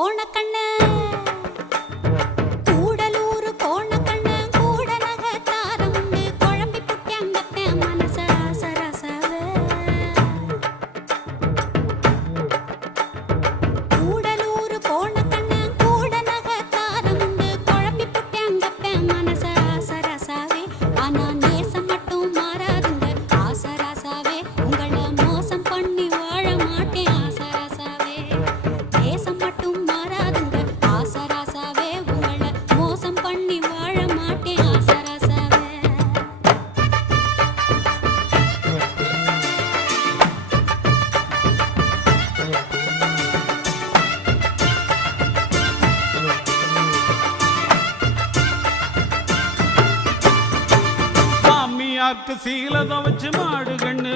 கோணக்கண்ணு கூடலூர் கோணக்கண்ணு கூட நகத்தாரமுண்டு குழம்பி புட்டியங்கத்த மனச சரசவே கூடலூர் கோணக்கண்ணு கூட நகத்தாரமுண்டு குழம்பி புட்டியங்கத்த மனச சரசவே ஆனா நேசம் மட்டும் மாறாதுங்க ஆசராசாவே உங்களை மோசம் பண்ணி வாழ மாட்டேன் ஆசராசாவே நேசம் மட்டும் மாறாதுங்க ஆசராசாவே உங்களை மோசம் பண்ணி வாழ மாட்டேன் ஆசராசாவே சாமியாக்கு சீலத வச்சு மாடு கண்ணு